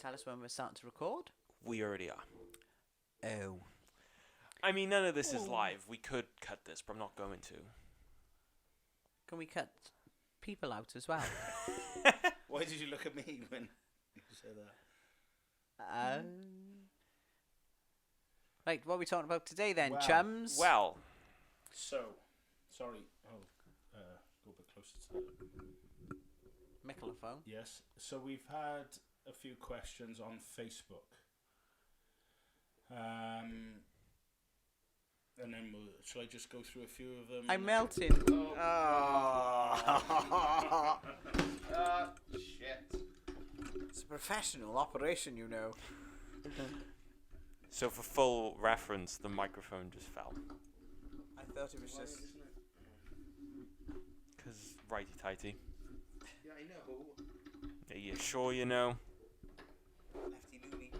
tell us when we're starting to record? We already are. Oh. I mean, none of this is live. We could cut this, but I'm not going to. Can we cut people out as well? Why did you look at me when you said that? Right, what are we talking about today then, Well, chums? Well, So, sorry. Go a bit closer to that. Microphone. Yes. So we've had a few questions on Facebook. And then shall I just go through a few of them? I'm melting. Shit. It's a professional operation, you know. so for full reference, the microphone just fell. I thought it was just... Because righty-tighty. Yeah, I know. Are you sure you know? Lefty loony.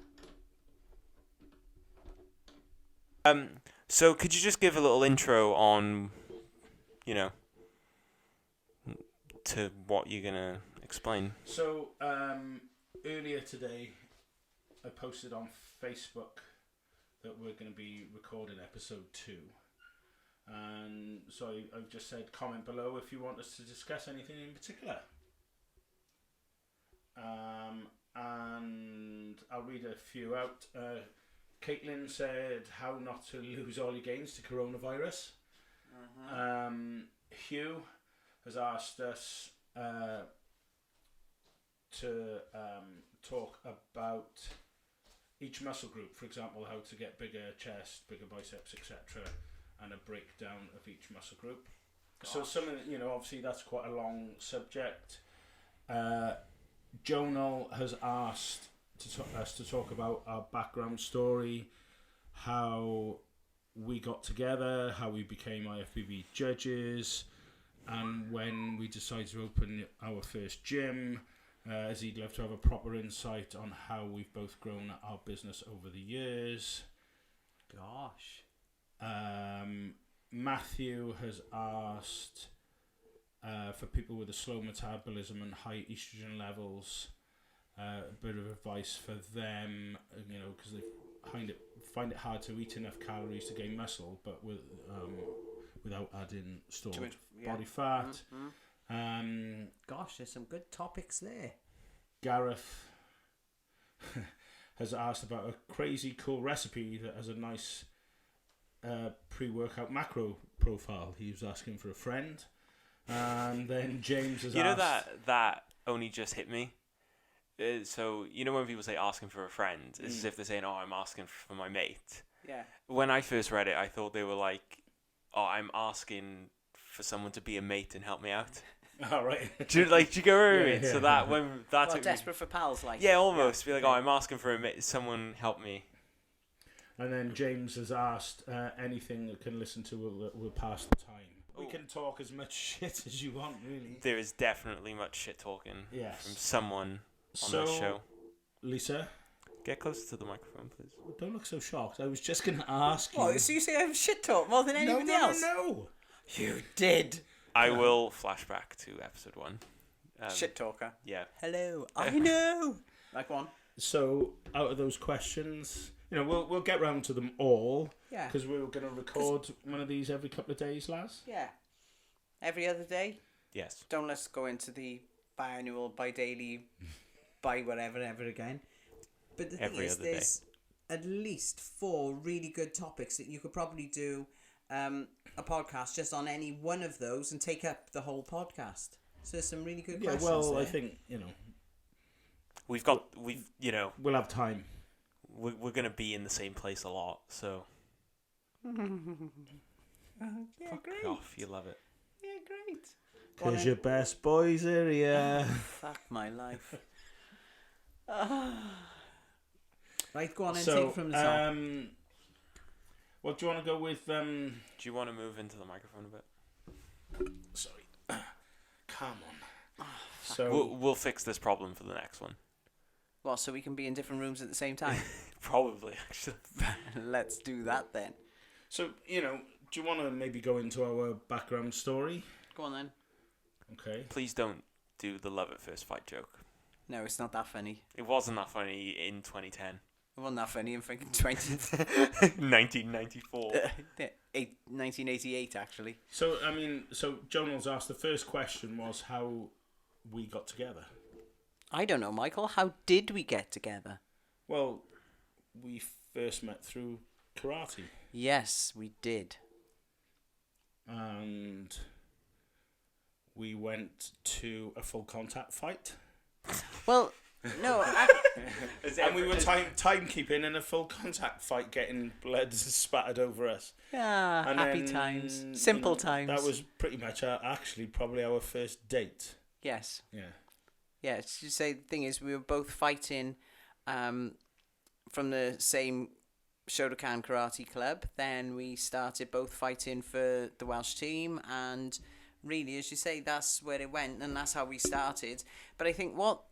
So could you just give a little intro on, to what you're going to explain? So, earlier today, I posted on Facebook that we're going to be recording episode 2. And so I've just said comment below if you want us to discuss anything in particular. And I'll read a few out. Caitlin said how not to lose all your gains to coronavirus. Hugh has asked us to talk about each muscle group, for example, how to get bigger chest, bigger biceps, etc., and a breakdown of each muscle group. Gosh. So some of obviously that's quite a long subject. Jonal has asked us to talk about our background story, how we got together, how we became IFBB judges, and when we decided to open our first gym, as he'd love to have a proper insight on how we've both grown our business over the years. Gosh. Matthew has asked for people with a slow metabolism and high estrogen levels, a bit of advice for them, because they find it hard to eat enough calories to gain muscle, but without adding stored body fat. Mm-hmm. Gosh, there's some good topics there. Gareth has asked about a crazy cool recipe that has a nice pre-workout macro profile. He was asking for a friend. And then James has asked... that only just hit me. So, when people say asking for a friend, it's as if they're saying, I'm asking for my mate. Yeah. When I first read it, I thought they were like, I'm asking for someone to be a mate and help me out. Oh, right. do you go where I mean? So that when that took desperate for pals, like. Yeah, almost. Be like, I'm asking for a mate. Someone help me. And then James has asked anything that can listen to will pass the time. We can talk as much shit as you want, really. There is definitely much shit talking from someone on this show. Lisa, get closer to the microphone, please. Don't look so shocked. I was just going to ask you. Oh, so you say I have shit talk more than anybody else? No. You did. I will flash back to episode 1. Shit talker. Yeah. Hello. I know. Like one. So, out of those questions, we'll get round to them all. Yeah. Because we were going to record one of these every couple of days, Laz. Yeah. Every other day. Yes. Don't let's go into the biannual, bi-daily, bi-whatever ever again. But the thing is, there's at least 4 really good topics that you could probably do a podcast just on any one of those and take up the whole podcast. So there's some really good questions well, there. I think, we'll have time. We're going to be in the same place a lot, so... Yeah, Fuck great. off, you love it. Yeah, great. Because your best boys are here. Fuck my life. Right, go on and So, take it from the top. What do you want to go with? Do you want to move into the microphone a bit? Sorry. Come on. So We'll fix this problem for the next one. Well, so we can be in different rooms at the same time? Probably, actually. Let's do that then. So, do you want to maybe go into our background story? Go on then. Okay. Please don't do the love at first fight joke. No, it's not that funny. It wasn't that funny in 2010. It wasn't that funny in fucking 1994. 1988, actually. So, I mean, Jonal's asked, the first question was how we got together. I don't know, Michael. How did we get together? Well, we first met through karate. Yes, we did. And we went to a full contact fight. Well, no. And we were timekeeping in a full contact fight, getting blood spattered over us. Yeah, And happy then, times. Simple times. That was pretty much actually probably our first date. Yes. Yeah. Yeah, to say the thing is, we were both fighting from the same Shotokan Karate Club. Then we started both fighting for the Welsh team, and really, as you say, that's where it went, and that's how we started. But I think what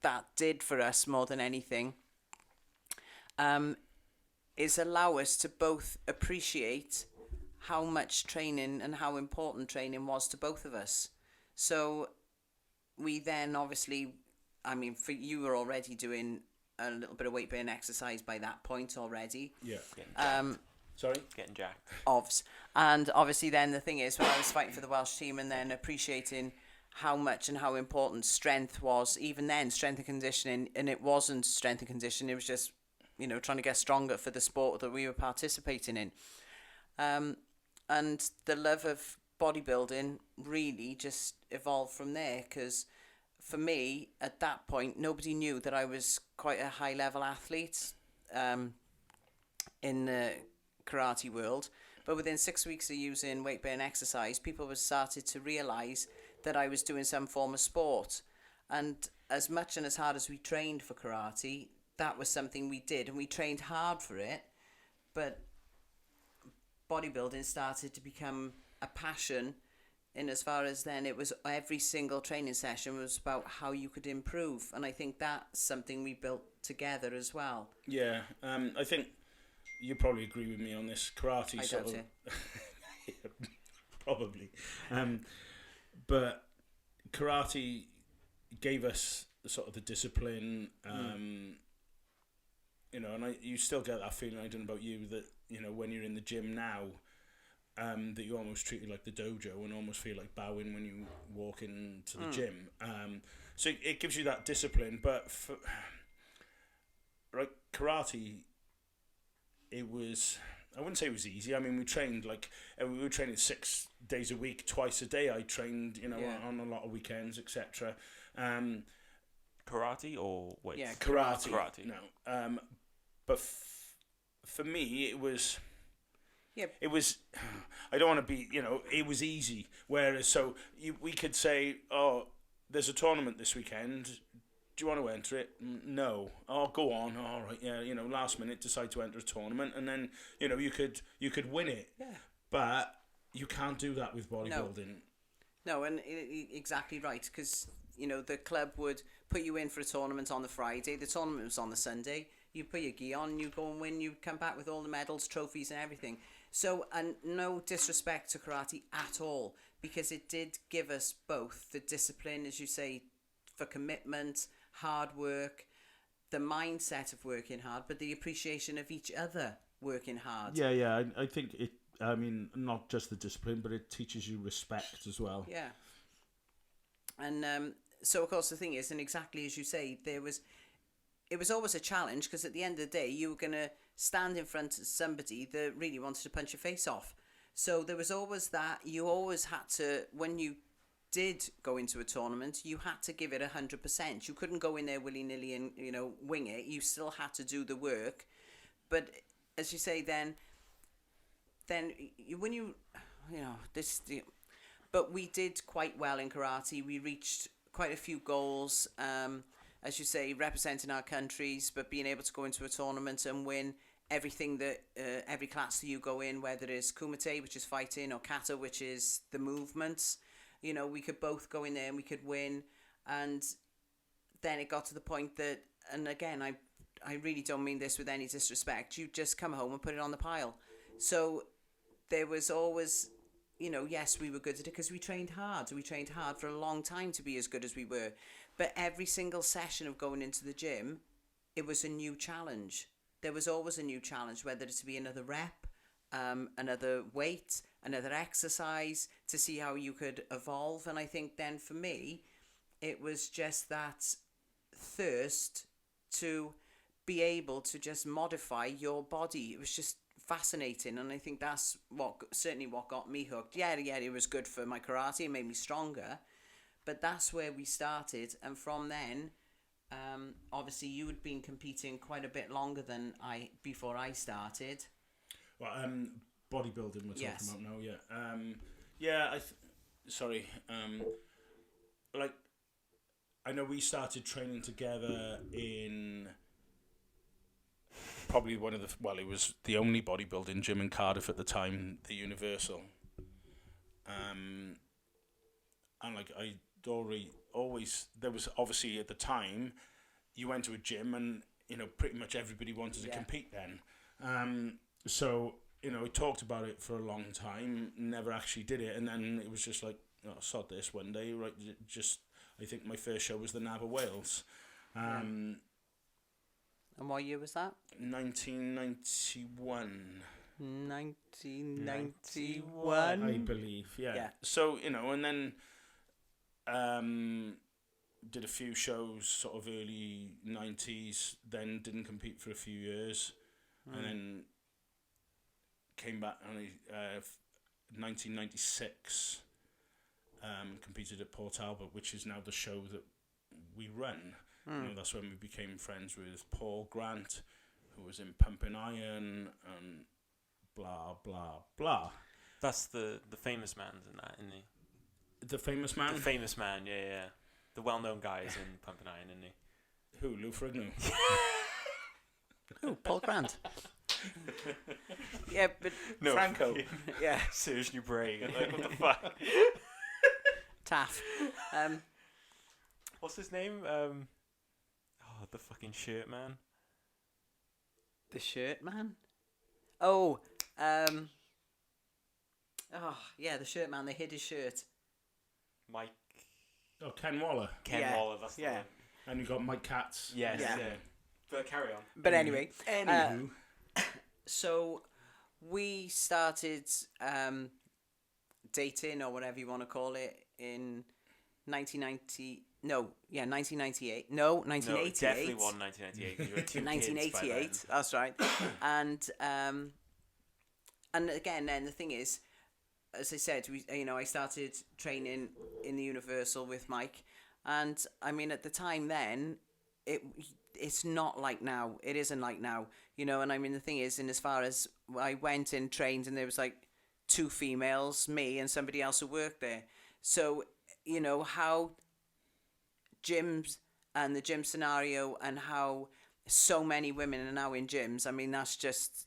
that did for us more than anything is allow us to both appreciate how much training and how important training was to both of us. So we then obviously, I mean, for you were already doing a little bit of weight bearing exercise by that point already. Yeah. Sorry? Getting jacked. Ovs. And obviously then the thing is, when I was fighting for the Welsh team and then appreciating how much and how important strength was, even then, strength and conditioning, and it wasn't strength and conditioning, it was just, trying to get stronger for the sport that we were participating in. And the love of bodybuilding really just evolved from there, because for me, at that point, nobody knew that I was quite a high-level athlete in the karate world. But within 6 weeks of using weight-bearing exercise, people were started to realise that I was doing some form of sport. And as much and as hard as we trained for karate, that was something we did, and we trained hard for it. But bodybuilding started to become a passion, in as far as then it was every single training session was about how you could improve, and I think that's something we built together as well. Yeah, I think you probably agree with me on this. Karate, I sort doubt of, it. probably, but karate gave us the discipline, and you still get that feeling. I don't know about you, that when you're in the gym now, that you almost treat it like the dojo and almost feel like bowing when you walk into the gym. So it gives you that discipline. But for karate, it was, I wouldn't say it was easy. I mean, we trained we were training 6 days a week, twice a day. I trained, on a lot of weekends, etc. Karate or weights? Yeah, karate. No. But for me, it was. Yep. It was, I don't want to be, it was easy. Whereas, we could say, oh, there's a tournament this weekend. Do you want to enter it? No. Oh, go on. All right. Yeah. Last minute decide to enter a tournament, and then you could win it. Yeah. But you can't do that with bodybuilding. No, and exactly right, because the club would put you in for a tournament on the Friday. The tournament was on the Sunday. You put your gi on, you go and win. You come back with all the medals, trophies, and everything. So, and no disrespect to karate at all, because it did give us both the discipline, as you say, for commitment, hard work, the mindset of working hard, but the appreciation of each other working hard. Yeah. I think it, I mean, not just the discipline, but it teaches you respect as well. Yeah. And so, of course, the thing is, and exactly as you say, it was always a challenge, because at the end of the day, you were going to stand in front of somebody that really wanted to punch your face off. So there was always that. You always had to, when you did go into a tournament, you had to give it 100%. You couldn't go in there willy-nilly and, wing it. You still had to do the work. But as you say, then when but we did quite well in karate. We reached quite a few goals, as you say, representing our countries, but being able to go into a tournament and win everything that every class that you go in, whether it's kumite, which is fighting, or kata, which is the movements, we could both go in there and we could win. And then it got to the point that, and again, I really don't mean this with any disrespect, you just come home and put it on the pile. So there was always, yes, we were good at it because we trained hard. We trained hard for a long time to be as good as we were. But every single session of going into the gym, it was a new challenge. There was always a new challenge, whether it to be another rep, another weight, another exercise, to see how you could evolve. And I think then for me, it was just that thirst to be able to just modify your body. It was just fascinating, and I think that's certainly what got me hooked. Yeah, it was good for my karate, it made me stronger, but that's where we started. And from then, obviously you had been competing quite a bit longer than I before I started. Well, bodybuilding we're talking Yes. about now, yeah. Sorry, like, I know we started training together in probably it was the only bodybuilding gym in Cardiff at the time, the Universal. And like, I always, there was obviously at the time, you went to a gym and, you know, pretty much everybody wanted to compete then. So, you know, we talked about it for a long time, never actually did it, and then it was just like, oh, sod this one day, right? I think my first show was the Nav of Wales. And what year was that? 1991. 1991. I believe, yeah. Yeah. So, you know, and then did a few shows sort of early 90s, then didn't compete for a few years, and then came back on 1996, competed at Port Talbot, which is now the show that we run. You know, that's when we became friends with Paul Grant, who was in Pumping Iron, and blah, blah, blah. That's the famous man's in that, isn't he? The famous man? The famous man, yeah. The well-known guy is in Pumping Iron, isn't he? Who? Lou Ferrigno? Oh, Paul Grant. Yeah, but No, Franco. yeah, Serge Nubray. Like, what the fuck? Taff. What's his name? The fucking shirt man. The shirt man. Oh, yeah, the shirt man. They hid his shirt. Mike. Oh, Ken Waller. Ken Yeah, Waller, that's the yeah. one. And you got Mike Katz. Yes, Yeah. yeah. But carry on. But anyway, Anywho. so we started dating, or whatever you want to call it, in 1990. No, yeah, 1998. No, 1988. No, it definitely won 1998. You were 2 1988. kids by That's right. And again, then the thing is, as I said, I started training in the Universal with Mike, and I mean at the time then, it's not like now. It isn't like now, you know. And I mean the thing is, in as far as I went and trained, and there was like 2 females, me and somebody else who worked there. So you know how gyms and the gym scenario and how so many women are now in gyms. I mean that's just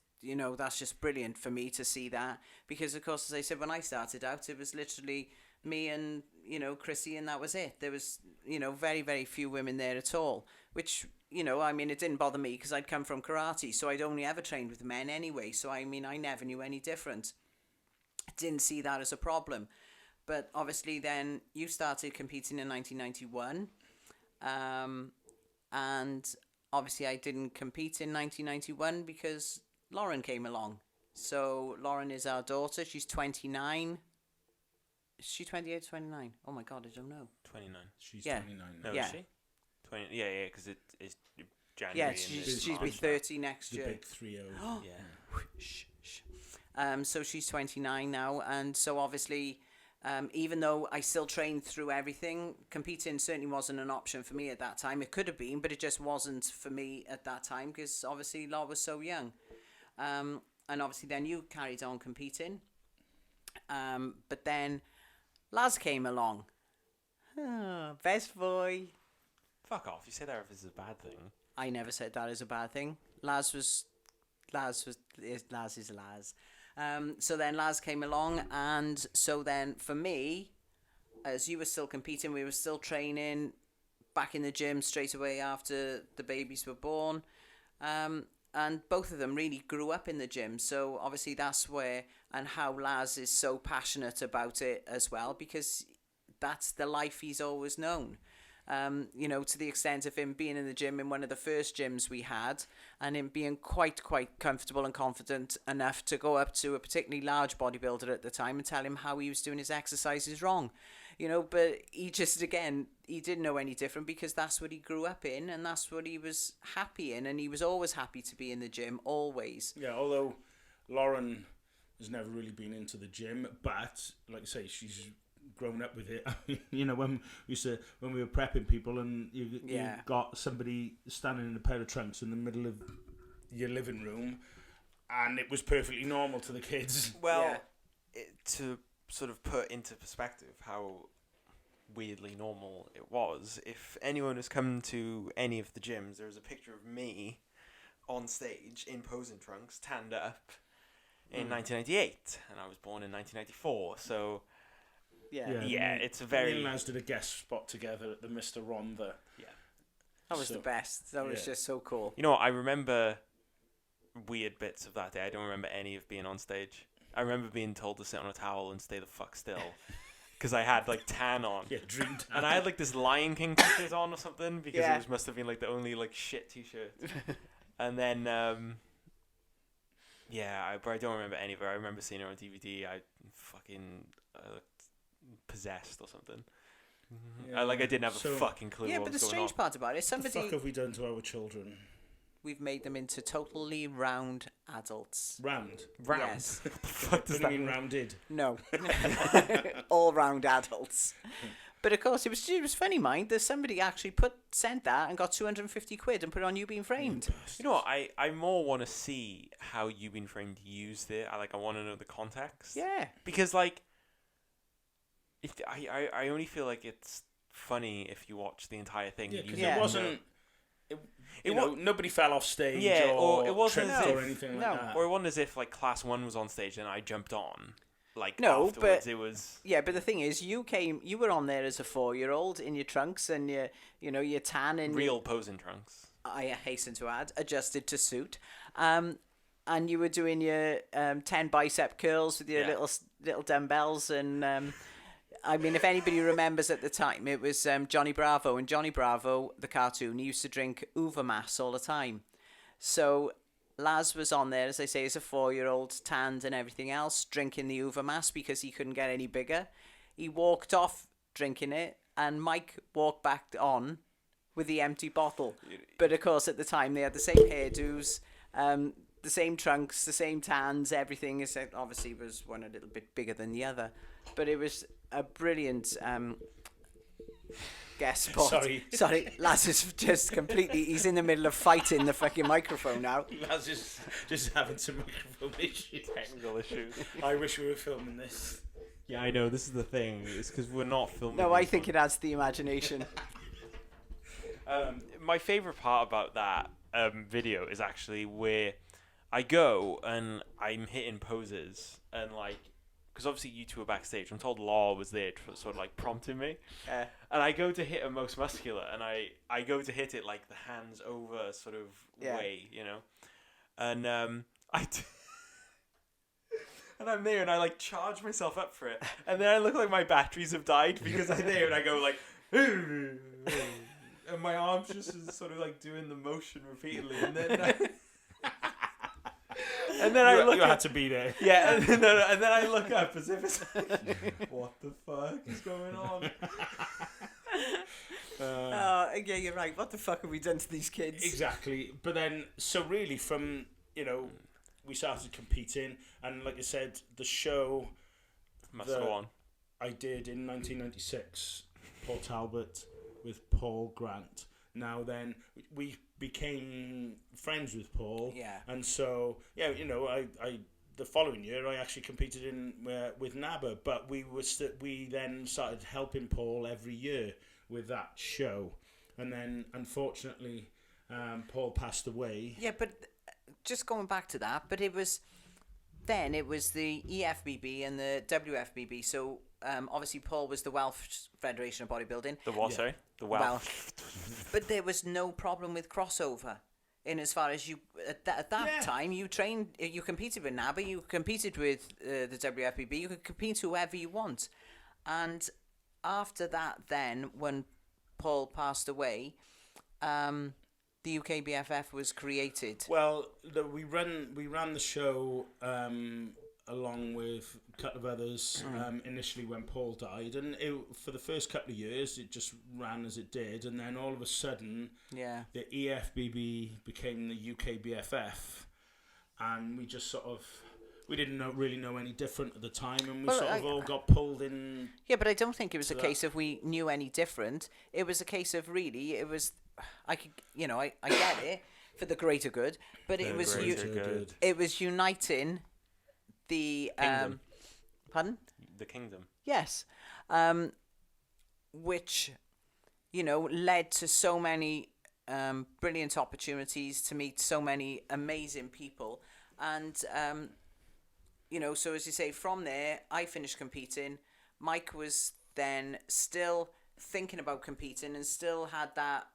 brilliant for me to see that, because of course, as I said, when I started out, it was literally me and Chrissy, and that was it. There was very, very few women there at all, which I mean it didn't bother me because I'd come from karate, so I'd only ever trained with men anyway, so I mean I never knew any different. I didn't see that as a problem. But obviously then you started competing in 1991, and obviously I didn't compete in 1991 because Lauren came along. So Lauren is our daughter. She's 29. Is she 28 or 29? Oh my God, I don't know. 29. She's Yeah. 29 now. No, Yeah. is she? 20. Yeah, because it's January. Yeah, and she's it's be March 30 next The year. big 3-0. Yeah. Shh. So she's 29 now, and so obviously, even though I still trained through everything, competing certainly wasn't an option for me at that time. It could have been, but it just wasn't for me at that time because obviously Laura was so young. And obviously then you carried on competing. But then Laz came along. Oh, best boy. Fuck off. You say that if it's a bad thing. I never said that is a bad thing. Laz is Laz. So then Laz came along, and so then for me, as you were still competing, we were still training back in the gym straight away after the babies were born. And both of them really grew up in the gym. So obviously that's where, and how Laz is so passionate about it as well, because that's the life he's always known. To the extent of him being in the gym in one of the first gyms we had, and him being quite comfortable and confident enough to go up to a particularly large bodybuilder at the time and tell him how he was doing his exercises wrong. But he just, again, he didn't know any different because that's what he grew up in and that's what he was happy in, and he was always happy to be in the gym, always. Yeah, although Lauren has never really been into the gym, but like I say, she's grown up with it. When we were prepping people and you got somebody standing in a pair of trunks in the middle of your living room, and it was perfectly normal to the kids. Well, to sort of put into perspective how weirdly normal it was, if anyone has come to any of the gyms, there's a picture of me on stage in posing trunks, tanned up, in 1998, and I was born in 1994, so it's a very... Me and Laz did a guest spot together at the Mr. Ronda. Yeah. That was the best. That was just so cool. I remember weird bits of that day. I don't remember any of being on stage. I remember being told to sit on a towel and stay the fuck still. Because I had, tan on. Yeah, dream tan. And I had, this Lion King t-shirt on or something, because it must have been, the only, shit t-shirt. And then, but I don't remember any of it. I remember seeing it on DVD. I fucking possessed or something. Yeah. I didn't have a fucking clue what was going on. Yeah, but the strange part about it, What the fuck have we done to our children? We've made them into totally round adults. Round? Yes. What does that mean, rounded? No. All round adults. But of course, it was funny, mind. There's somebody actually sent that and got 250 quid and put it on You Being Framed. You know what? I more want to see how You Being Framed used it. I want to know the context. Yeah. Because I only feel like it's funny if you watch the entire thing. Yeah, because it wasn't. Nobody fell off stage. Or it wasn't tripped as if, or anything like that. Or it wasn't as if Class 1 was on stage and I jumped on. No, afterwards, but it was. Yeah, but the thing is, you were on there as a 4-year-old in your trunks and your tan and real posing trunks. I hasten to add, adjusted to suit, and you were doing your 10 bicep curls with your little dumbbells, and if anybody remembers at the time, it was Johnny Bravo, and Johnny Bravo, the cartoon, he used to drink Ubermass all the time, so. Laz was on there, as I say, as a 4-year-old, tanned and everything else, drinking the Ubermass because he couldn't get any bigger. He walked off drinking it, and Mike walked back on with the empty bottle. But of course, at the time, they had the same hairdos, the same trunks, the same tans, everything. Except obviously, was one a little bit bigger than the other. But it was a brilliant guest spot. Sorry, Laz is just completely... He's in the middle of fighting the fucking microphone now. Laz is just having some microphone issues. Technical issues. I wish we were filming this. Yeah, I know. This is the thing. It's because we're not filming. No, I think it adds to the imagination. My favourite part about that video is actually where I go and I'm hitting poses and because obviously you two are backstage. I'm told Law was there to sort of prompting me. And I go to hit a most muscular and I go to hit it the hands over sort of way, And and I'm there and I charge myself up for it. And then I look like my batteries have died because I'm there and I go and my arms just sort of doing the motion repeatedly. And then and then I look. You had to be there. Yeah, and then I look up as if it's what the fuck is going on? Yeah, you're right. What the fuck have we done to these kids? Exactly. But then, so really, from we started competing, and like I said, the show must go on. I did in 1996, Port Talbot with Paul Grant. Now then, we became friends with Paul. Yeah. And so, I the following year I actually competed in with NABA, but we then started helping Paul every year with that show, and then unfortunately, Paul passed away. Yeah, but just going back to that, but it was the EFBB and the WFBB. So obviously Paul was the Welsh Federation of Bodybuilding. The what? Sorry, the Welsh. But there was no problem with crossover. In as far as you at that time you trained, you competed with NABA, you competed with the WFBB, you could compete whoever you want, and after that, then when Paul passed away, the UKBFF was created. Well, we ran the show along with a couple of others initially when Paul died, and for the first couple of years it just ran as it did, and then all of a sudden the EFBB became the UKBFF, and we just sort of we didn't really know any different at the time, and we all got pulled in. Yeah, but I don't think it was a case of we knew any different. It was a case of really it was. I get it for the greater good, but it was it was uniting the kingdom. Pardon? The kingdom. Yes, which led to so many brilliant opportunities to meet so many amazing people, and so as you say, from there I finished competing. Mike was then still thinking about competing and still had that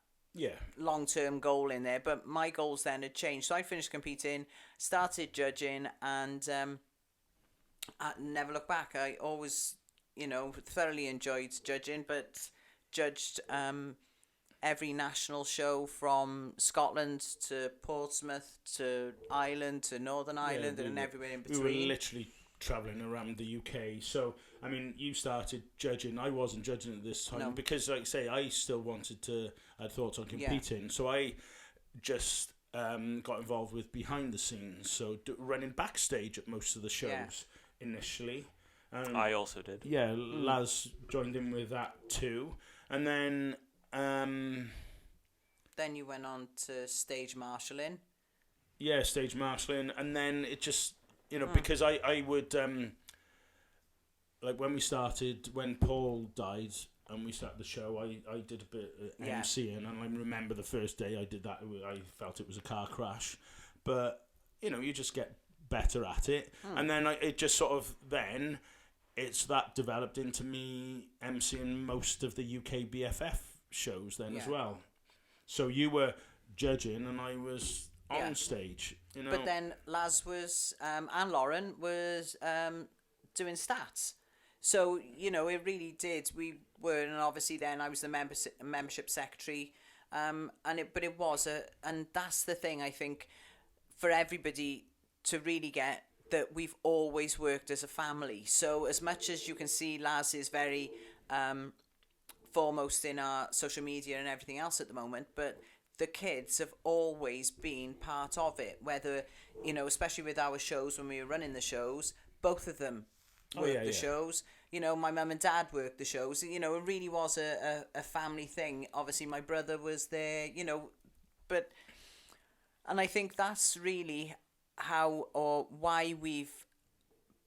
long-term goal in there, but my goals then had changed. So I finished competing, started judging, and I never looked back. I always, thoroughly enjoyed judging, but judged every national show from Scotland to Portsmouth to Ireland to Northern Ireland and everywhere in between. We were literally travelling around the UK. So, I mean, you started judging. I wasn't judging at this time because, like I say, I still had thoughts on competing. Yeah. So I just got involved with behind the scenes. So running backstage at most of the shows initially. I also did. Yeah, Laz joined in with that too. And then... then you went on to stage marshalling. Yeah, stage marshalling. And then it just... because I would, like when Paul died and we started the show, I did a bit of MCing, and I remember the first day I did that, I felt it was a car crash. But, you just get better at it. And then it just sort of, then it's that developed into me MCing most of the UK BFF shows then as well. So you were judging and I was on stage, But then Laz was and Lauren was doing stats, so it really did. We were, and obviously then I was the membership secretary, but it was and that's the thing I think for everybody to really get, that we've always worked as a family. So as much as you can see Laz is very foremost in our social media and everything else at the moment, but the kids have always been part of it, whether, especially with our shows, when we were running the shows, both of them worked the shows. My mum and dad worked the shows. It really was a family thing. Obviously, my brother was there, and I think that's really how or why we've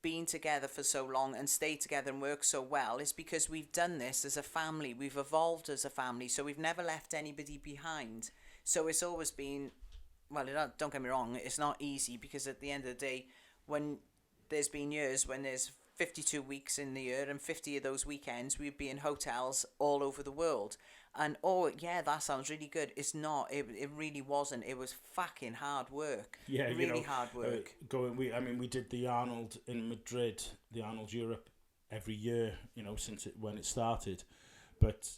been together for so long and stayed together and worked so well, is because we've done this as a family. We've evolved as a family, so we've never left anybody behind. So it's always been, well, don't get me wrong, it's not easy, because at the end of the day, when there's been years when there's 52 weeks in the year and 50 of those weekends we'd be in hotels all over the world, and that sounds really good. It's not. It really wasn't. It was fucking hard work. Yeah, really hard work. We did the Arnold in Madrid, the Arnold Europe, every year, since when it started, but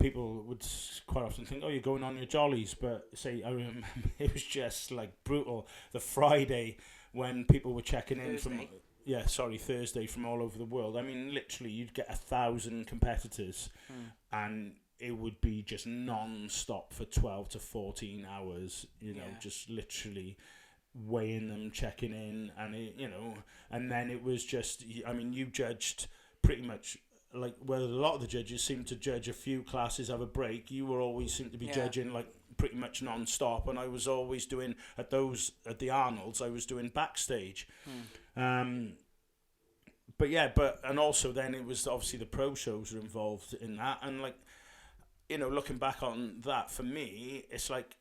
people would quite often think, oh, you're going on your jollies, but I remember it was just like brutal. The Friday when people were checking in Thursday from all over the world. I mean, literally, you'd get 1,000 competitors, and it would be just non-stop for 12 to 14 hours, just literally weighing them, checking in, and and then it was just, you judged pretty much, like, where a lot of the judges seem to judge a few classes, have a break, you were always seem to be judging, like, pretty much non-stop, and I was always doing, at the Arnolds, I was doing backstage. And also then it was obviously the pro shows were involved in that, and like, looking back on that, for me, it's like,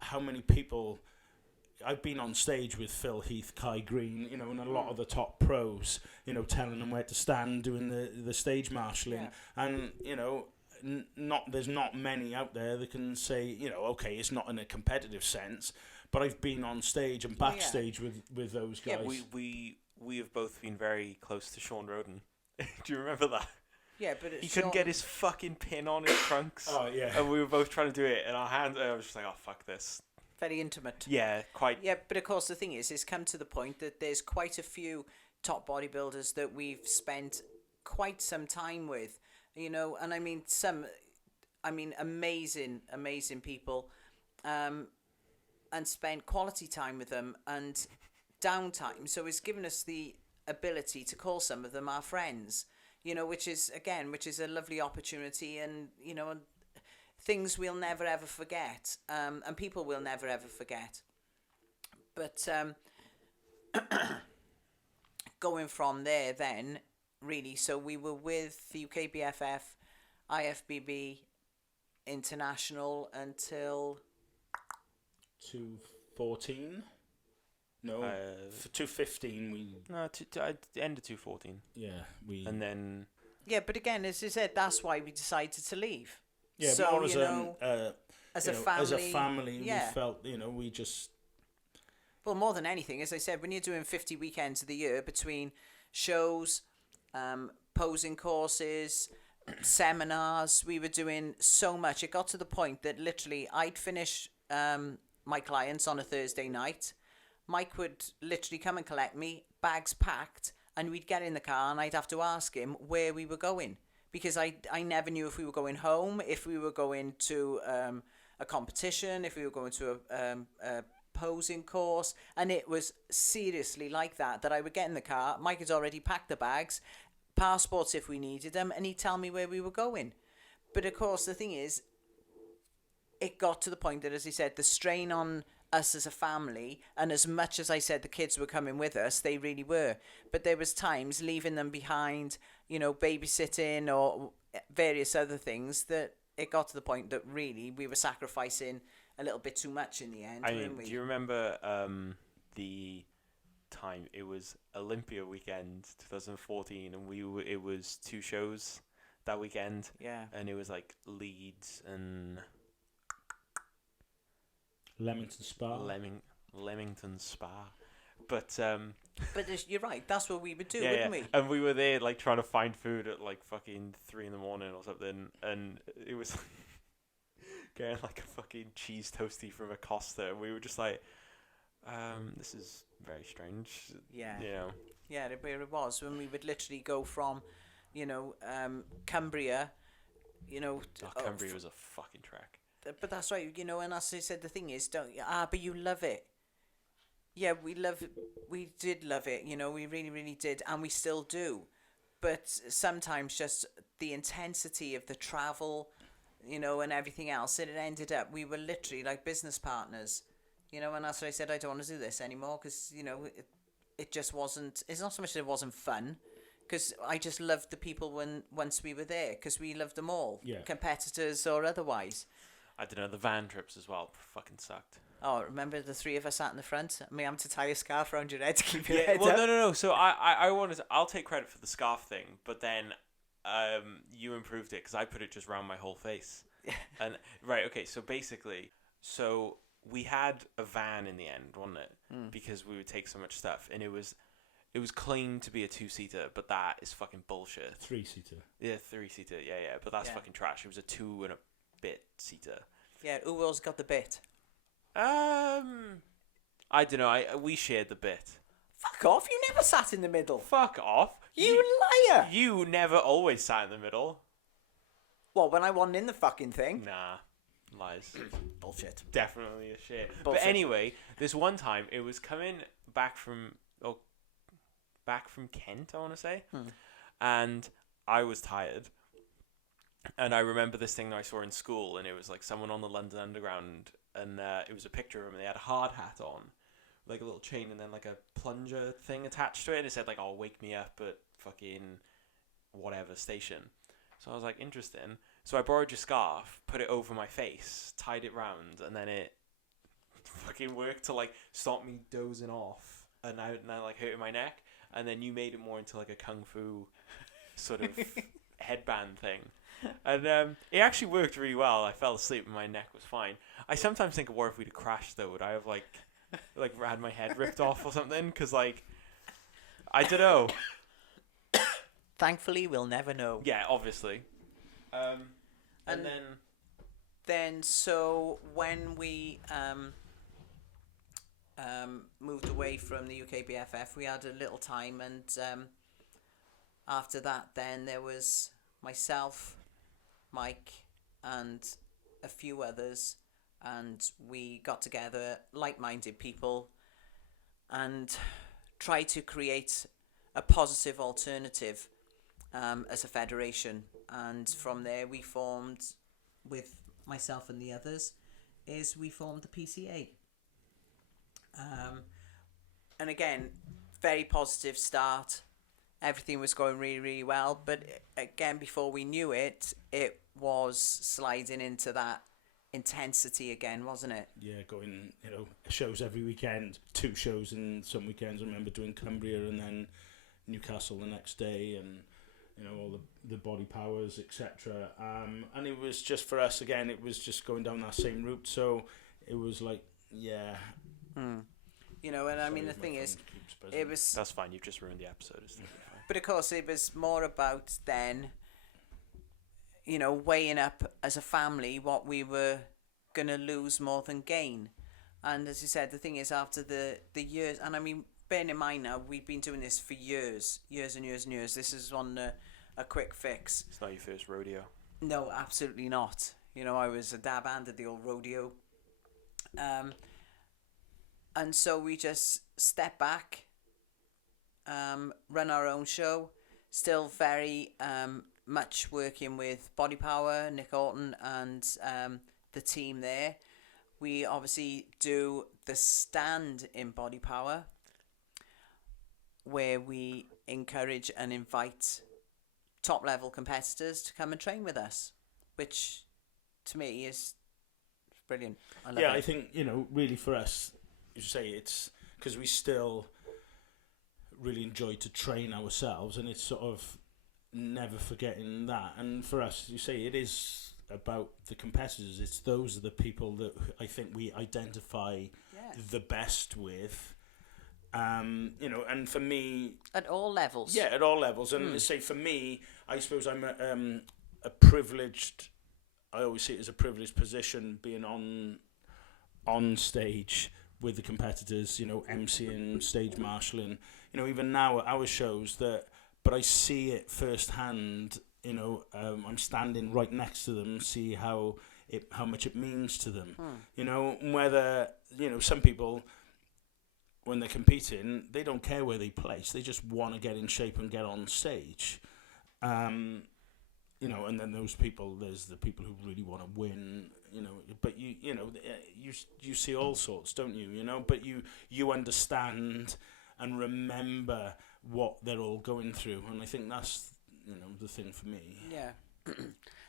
how many people I've been on stage with Phil Heath, Kai Green, and a lot of the top pros, telling them where to stand, doing the stage marshalling, and there's not many out there that can say, okay, it's not in a competitive sense, but I've been on stage and backstage with those guys. Yeah, we have both been very close to Sean Roden. Do you remember that? Yeah, but he couldn't get his fucking pin on his trunks. Oh, yeah. And we were both trying to do it, and our hands. I was just like, oh fuck this. Very intimate. Yeah, quite. Yeah, but of course the thing is, it's come to the point that there's quite a few top bodybuilders that we've spent quite some time with, you know, and I mean amazing people, and spent quality time with them and downtime. So it's given us the ability to call some of them our friends, you know, which is a lovely opportunity, and you know, things we'll never ever forget, and people will never ever forget. But going from there then, really, so we were with the UKBFF, IFBB, International until 214. No, for 215 we. No, end of 214. Yeah, we. And then. Yeah, but again, as I said, that's why we decided to leave. Yeah, so, more as you know, as a family, yeah. We felt, you know, we just. Well, more than anything, as I said, when you're doing 50 weekends of the year between shows, posing courses, seminars, we were doing so much. It got to the point that literally I'd finish my clients on a Thursday night. Mike would literally come and collect me, bags packed, and we'd get in the car and I'd have to ask him where we were going, because I never knew if we were going home, if we were going to a competition, if we were going to a posing course, and it was seriously like that I would get in the car. Mike had already packed the bags, passports if we needed them, and he'd tell me where we were going. But of course the thing is, it got to the point that, as I said, the strain on us as a family, and as much as I said the kids were coming with us, they really were, but there was times leaving them behind, you know, babysitting or various other things, that it got to the point that really we were sacrificing a little bit too much in the end. I mean, do you remember the time it was Olympia weekend 2014, and it was 2 shows that weekend? Yeah. And it was like Leeds and Leamington Spa. Leamington Spa. But you're right, that's what we would do, yeah, wouldn't we? And we were there like trying to find food at like fucking 3 a.m. or something, and it was getting like a fucking cheese toasty from a Costa, and we were just like, this is very strange. Yeah. You know. Yeah, it was when we would literally go from, you know, Cumbria, you know. Cumbria was a fucking trek. But that's right, you know, and as I said, the thing is, but you love it. Yeah, we did love it, you know, we really, really did, and we still do. But sometimes just the intensity of the travel, you know, and everything else, it ended up, we were literally like business partners, you know, and that's what I said, I don't want to do this anymore, because, you know, it just wasn't, it's not so much that it wasn't fun, because I just loved the people once we were there, because we loved them all, competitors or otherwise. I don't know, the van trips as well fucking sucked. Oh, remember the 3 of us sat in the front? Me having to tie a scarf around your head to keep your head up? No. So I'll take credit for the scarf thing, but then you improved it because I put it just around my whole face. And right, okay. So basically, we had a van in the end, wasn't it? Because we would take so much stuff, and it was claimed to be a 2-seater, but that is fucking bullshit. 3-seater. Yeah, 3-seater. Yeah. But that's fucking trash. It was a 2 and a bit seater. Yeah, who else got the bit? I don't know. We shared the bit. Fuck off! You never sat in the middle. Fuck off! You liar! You never always sat in the middle. What, when I wasn't in the fucking thing? Nah, lies. Bullshit. Definitely a shit. Bullshit. But anyway, this one time it was coming back from Kent, I want to say, and I was tired. And I remember this thing that I saw in school, and it was like someone on the London Underground, and it was a picture of him, and they had a hard hat on, like a little chain, and then like a plunger thing attached to it, and it said like, "Oh, wake me up at fucking whatever station." So I was like, interesting. So I borrowed your scarf, put it over my face, tied it round, and then it fucking worked to like stop me dozing off, and now like hurting my neck, and then you made it more into like a kung fu sort of headband thing. And it actually worked really well. I fell asleep and my neck was fine. I sometimes think, what if we'd have crashed though? Would I have like had my head ripped off or something? Because like, I don't know. Thankfully, we'll never know. Yeah, obviously. And then so when we moved away from the UK BFF, we had a little time, and after that, then there was myself, Mike, and a few others, and we got together, like-minded people, and tried to create a positive alternative as a federation. And from there, we formed, with myself and the others, we formed the PCA. And again, very positive start. Everything was going really, really well. But again, before we knew it, it was sliding into that intensity again, wasn't it? Yeah, going, shows every weekend, 2 shows in some weekends. I remember doing Cumbria and then Newcastle the next day, and all the body powers, etc. And it was just, for us again, it was just going down that same route. So it was like, yeah. And I mean, the thing is, it was... That's fine, you've just ruined the episode. It's totally fine. But of course, it was more about then, weighing up as a family what we were going to lose more than gain. And as you said, the thing is, after the years, and I mean, bearing in mind now, we've been doing this for years and years and years. This is on a quick fix. It's not your first rodeo. No, absolutely not. I was a dab hand at the old rodeo. And so we just step back, run our own show, still very much working with Body Power, Nick Orton, and the team there. We obviously do the stand in Body Power, where we encourage and invite top-level competitors to come and train with us, which to me is brilliant. I love it. I think, really for us, you say, it's because we still really enjoy to train ourselves, and it's sort of never forgetting that. And for us, you say, it is about the competitors. It's those are the people that I think we identify the best with. And for me, at all levels. Yeah, at all levels. And say for me, I suppose I'm a privileged. I always see it as a privileged position, being on stage with the competitors, emceeing, stage marshalling, even now at our shows, but I see it firsthand, I'm standing right next to them, see how much it means to them, whether, some people, when they're competing, they don't care where they place, they just want to get in shape and get on stage, and then those people, there's the people who really want to win, but you see all sorts, don't you, but you understand and remember what they're all going through, and I think that's, the thing for me. Yeah.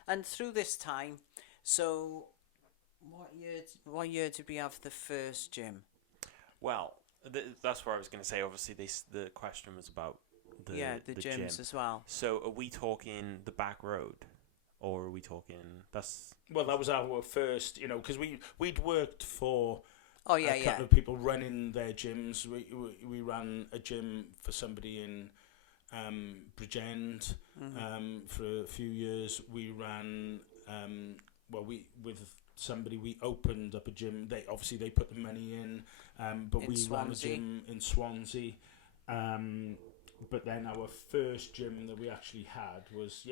And through this time, so what year did we have the first gym? Well, that's where I was going to say, obviously, the question was about the gyms gym as well. So are we talking the back road, or are we talking Well, that was our first, because we'd worked for a couple of people running their gyms. We ran a gym for somebody in Bridgend for a few years. We ran with somebody, we opened up a gym. They put the money in, but we ran a gym in Swansea. But then our first gym that we actually had was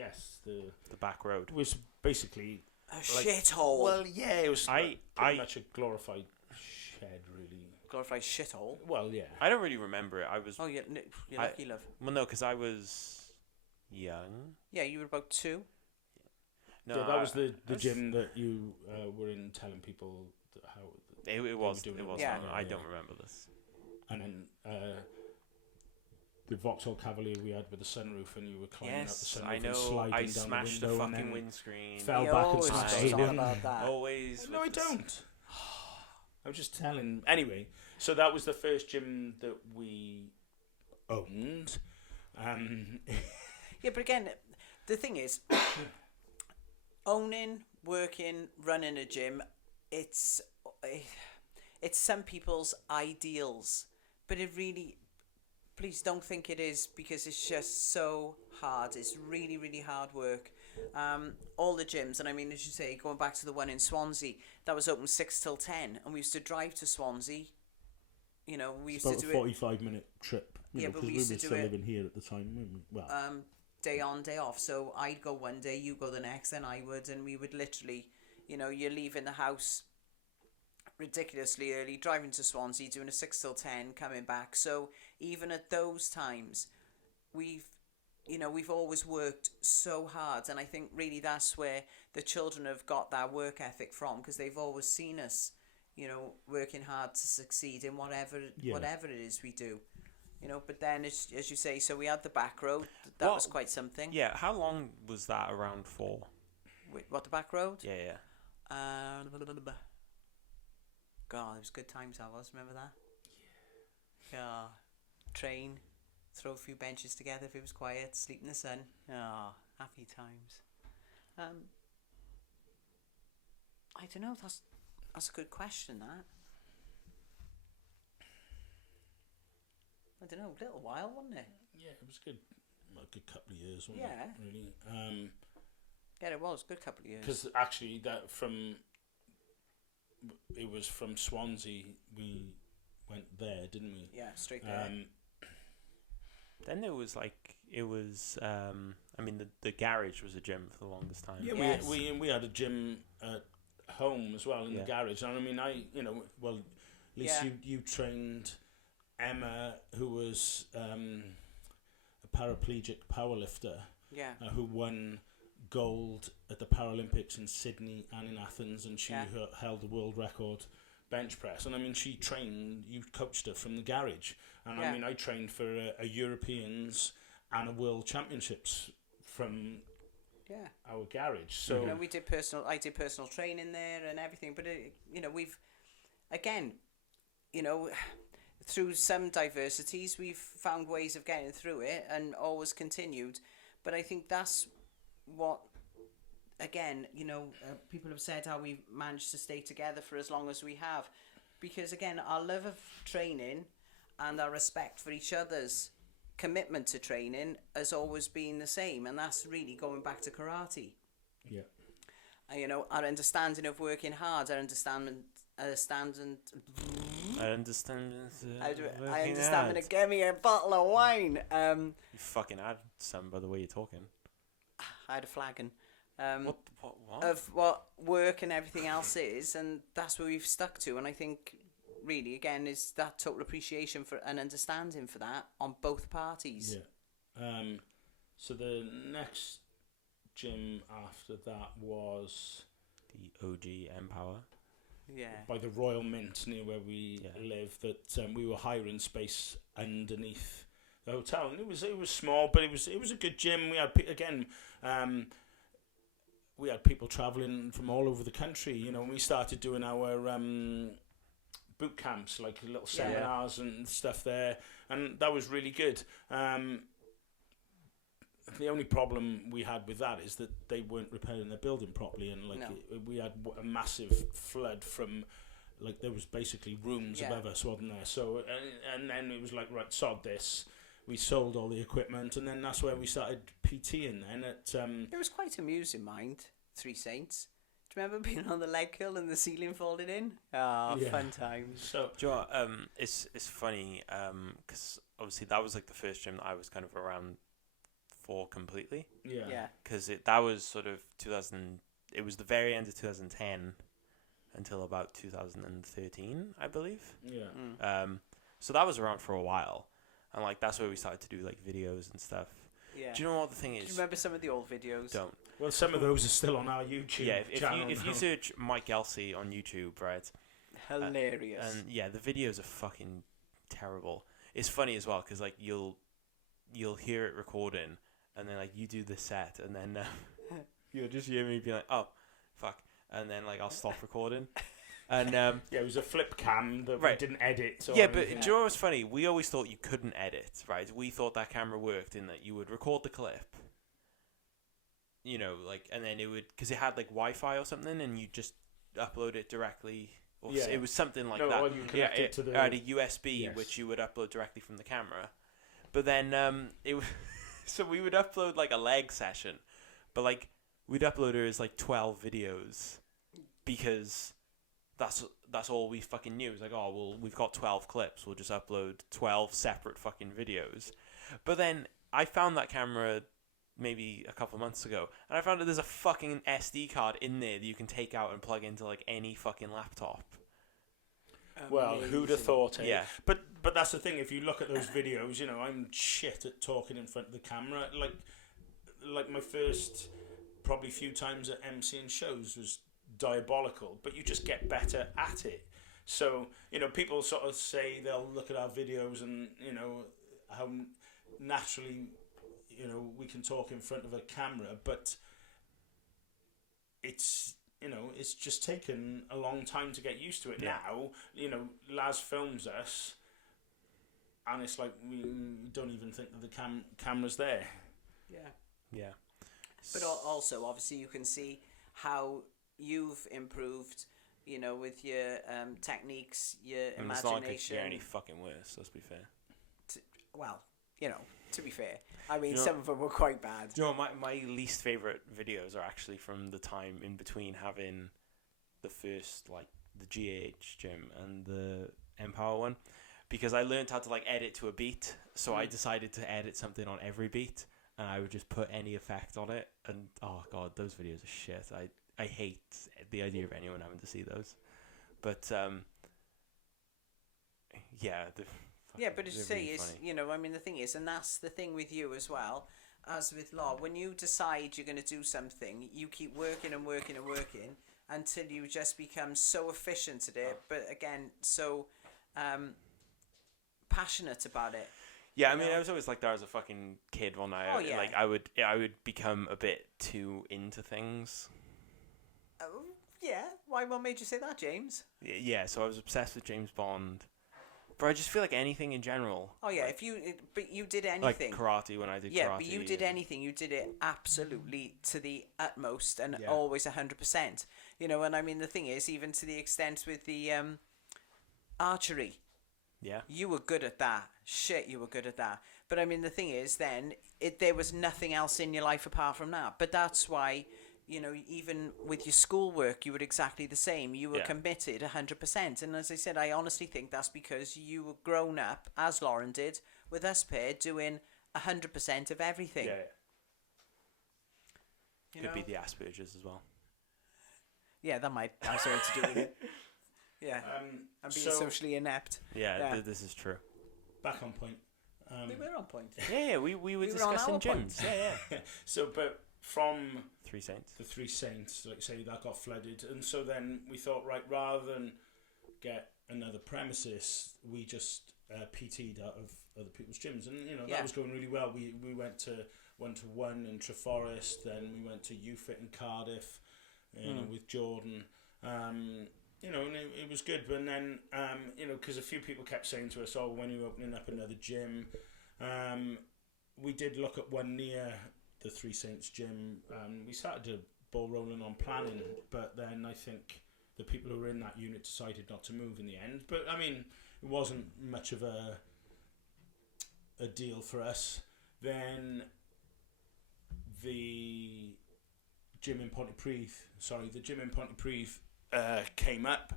the back road. Was basically a shithole. Well, yeah, it was pretty much a glorified shed, really. Glorified shithole. Well, yeah. I don't really remember it. I was. Oh, yeah, you're lucky, love. Well, no, because I was young. Yeah, you were about 2. No, yeah, that was the gym that you were in, telling people how. It was. Yeah. I don't remember this. And then the Vauxhall Cavalier we had with the sunroof, and you were climbing up the sunroof I know. and sliding I down smashed the the window fucking windscreen. Fell back and smashed the it. about that. Always. No, I don't. I was just telling. Anyway, so that was the first gym that we owned. Yeah, but again, the thing is, owning, working, running a gym, it's some people's ideals, but it really, please don't think it is, because it's just so hard. It's really, really hard work. All the gyms, and I mean, as you say, going back to the one in Swansea, that was open 6 till 10, and we used to drive to Swansea. You know, we used to do it. About a 45-minute trip. Yeah, but we used to do it. Still living here at the time, weren't we? Well, day on, day off. So I'd go one day, you go the next, then I would, and we would literally, you know, you're leaving the house ridiculously early, driving to Swansea, doing a 6 till 10, coming back. So even at those times, we've always worked so hard, and I think really that's where the children have got that work ethic from, because they've always seen us, you know, working hard to succeed in whatever it is we do. You know, but then, as you say, so we had the back road. That was quite something. Yeah, how long was that around for? Wait, what, the back road? Yeah. God, it was good times, that was. Remember that? Yeah. Train, throw a few benches together if it was quiet, sleep in the sun. Happy times. I don't know, that's a good question, that. I don't know, a little while, wasn't it? Yeah, it was good. A good couple of years, wasn't it? Really. Yeah, it was a good couple of years. Because actually, it was from Swansea we went there, didn't we? Yeah, straight there. Then there was I mean, the garage was a gym for the longest time. Yeah, yes. we had a gym at home as well in the garage, and I mean, at least you trained Emma, who was a paraplegic powerlifter, who won gold at the Paralympics in Sydney and in Athens, and she held the world record bench press. And I mean, you coached her from the garage, and I mean, I trained for a Europeans and a World Championships from our garage. So you know, I did personal training there and everything. But we've, again, through some diversities, we've found ways of getting through it and always continued. But I think that's what, again, people have said how we've managed to stay together for as long as we have. Because, again, our love of training and our respect for each other's commitment to training has always been the same. And that's really going back to karate. Yeah. Our understanding of working hard, I understand when it gave me a bottle of wine. You fucking had some by the way you're talking. I had a flagon. What? Of what work and everything else is, and that's what we've stuck to. And I think, really, again, is that total appreciation for and understanding for that on both parties. Yeah. So the next gym after that was the OG Empower. Yeah. By the Royal Mint near where we live. That we were hiring space underneath the hotel, and it was small, but it was a good gym. We had we had people travelling from all over the country. And we started doing our boot camps, like little seminars and stuff there, and that was really good. The only problem we had with that is that they weren't repairing their building properly, and we had a massive flood from, there was basically rooms above us, wasn't there? So and then it was like, right, sod this. We sold all the equipment, and then that's where we started PTing. Then it was quite amusing, mind. Three Saints. Do you remember being on the leg curl and the ceiling folded in? Fun times. So, do you know what, it's funny because obviously that was like the first gym that I was kind of around for completely. Yeah. Because that was sort of 2000. It was the very end of 2010 until about 2013, I believe. Yeah. So that was around for a while, and that's where we started to do videos and stuff. Yeah. Do you know what the thing is? Do you remember some of the old videos? Don't. Well, some of those are still on our YouTube channel. If you search Mike Elsey on YouTube, right? Hilarious. And the videos are fucking terrible. It's funny as well because you'll hear it recording, and then you do the set, and then you'll just hear me be like, oh, fuck, and then I'll stop recording. And it was a flip cam that we didn't edit. But do you know what's funny? We always thought you couldn't edit, right? We thought that camera worked in that you would record the clip, and then it would, because it had Wi-Fi or something, and you just upload it directly. Or it was something like that. You it had a USB which you would upload directly from the camera, But then so we would upload like a leg session, but like we'd upload it as like 12 videos because that's all we fucking knew. It was like, oh well, we've got 12 clips, we'll just upload 12 separate fucking videos. But then I found that camera maybe a couple of months ago, and I found that there's a fucking SD card in there that you can take out and plug into like any fucking laptop. Well, who'd have thought it? Yeah. But that's the thing. If you look at those videos, you know, I'm shit at talking in front of the camera. Like my first probably few times at MCing shows was diabolical, but you just get better at it. So, you know, people sort of say they'll look at our videos and, you know, how naturally, you know, we can talk in front of a camera, but it's, you know, it's just taken a long time to get used to it. Yeah. Now, you know, Laz films us, and it's like we don't even think that the camera's there. Yeah. But also, obviously, you can see how you've improved, you know, with your techniques, your imagination. It's not like it could get any fucking worse, let's be fair. Well, you know, to be fair. I mean, You know, some of them were quite bad. You know, my least favourite videos are actually from the time in between having the first, like, the GH gym and the Empower one. Because I learned how to, like, edit to a beat. So I decided to edit something on every beat. And I would just put any effect on it. And, oh, God, those videos are shit. I hate the idea of anyone having to see those. But, yeah, yeah, but as you say, really is funny. you know, I mean, the thing is, and that's the thing with you as well, as with Law, when you decide you're going to do something, you keep working and working and working until you just become so efficient at it, but again, so passionate about it. Yeah, I mean, I was always like that as a fucking kid when I would become a bit too into things. Yeah, what made you say that, James? Yeah, so I was obsessed with James Bond. But I just feel like anything in general. Oh yeah, like, but you did anything. Like karate when I did karate. Yeah, but you did anything. You did it absolutely to the utmost and always 100%. You know, and I mean the thing is, even to the extent with the archery. Yeah. You were good at that. Shit, you were good at that. But I mean the thing is, then there was nothing else in your life apart from that. But that's why, you know, even with your schoolwork, you were exactly the same. You were committed 100%. And as I said, I honestly think that's because you were grown up, as Lauren did, with us pair, doing 100% of everything. Yeah. You Could know? be the Asperger's as well. Yeah, that might have something to do with it. Yeah. I'm being socially inept. Yeah, this is true. Back on point. We were on point. Yeah, we were discussing gyms. Yeah. So, but from Three Saints. The Three Saints, like say, that got flooded, and so then we thought, right, rather than get another premises, we just PT'd out of other people's gyms, and you know that was going really well. We went to 1-to-1 in Treforest, then we went to UFIT in Cardiff, you know, with Jordan. You know, and it was good. But then, you know, because a few people kept saying to us, "Oh, when are you opening up another gym?" We did look at one near the Three Saints gym. We started to ball rolling on planning, but then I think the people who were in that unit decided not to move in the end. But I mean, it wasn't much of a deal for us. Then the gym in Pontypridd came up,